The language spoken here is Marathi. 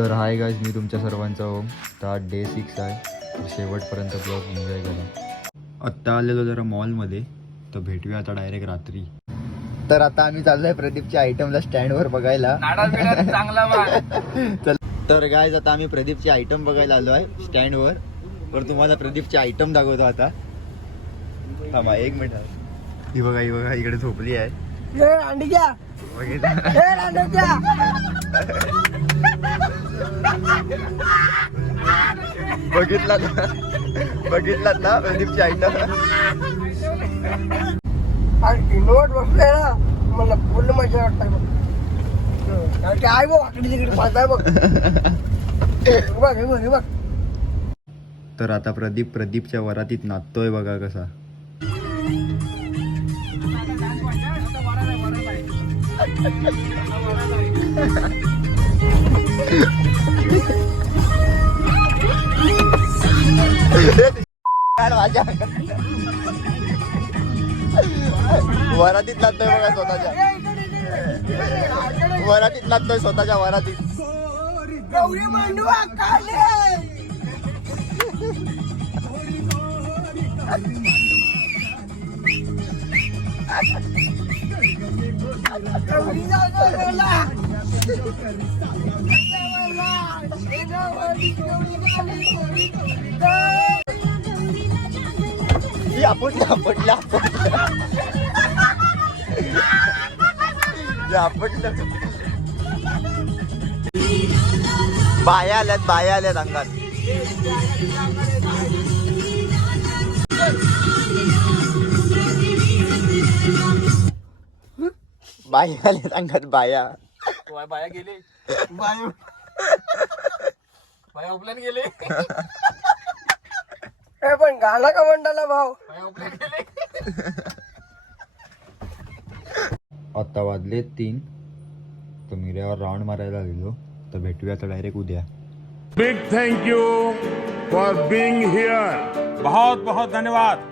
तर हाय गाईज, मी तुमच्या सर्वांचा ओम. तर आज डे 6 आहे. शेवटपर्यंत ब्लॉग एन्जॉय करा. आत्ता आलेलो जरा मॉलमध्ये, तर भेटूया आता डायरेक्ट रात्री. तर आता आम्ही चाललोय प्रदीपच्या आयटमला स्टँडवर बघायला. चल तर गाईज, आता आम्ही प्रदीपचे आयटम बघायला आलो आहे स्टँडवर. तर तुम्हाला प्रदीपचे आयटम दाखवतो आता. थांबा एक मिनिट. ही बघा इकडे झोपली आहे. बघितलात ना प्रदीपचे आयटम. नोट बसले ना मला पूर्ण मजा वाटत काय बघ आकडे तिकडे पाहताय बघ. हे बघ. तर आता प्रदीपच्या वरातीत नाचतोय बघा कसा. वरातीत नाचतोय बघा स्वतःच्या वरातीत. गौरी मांडवा काले बाया आल्यात अंगात. बाया आल्यात अंगात. बाया गेले. बाया उपल्यान गेले. पण गाणं का म्हणताला भाऊ. आता वाजले 3. तर मिऱ्यावर राऊंड मारायला गेलो. तर भेटूया आता डायरेक्ट उद्या. Big thank you for being here. बहुत बहुत धन्यवाद.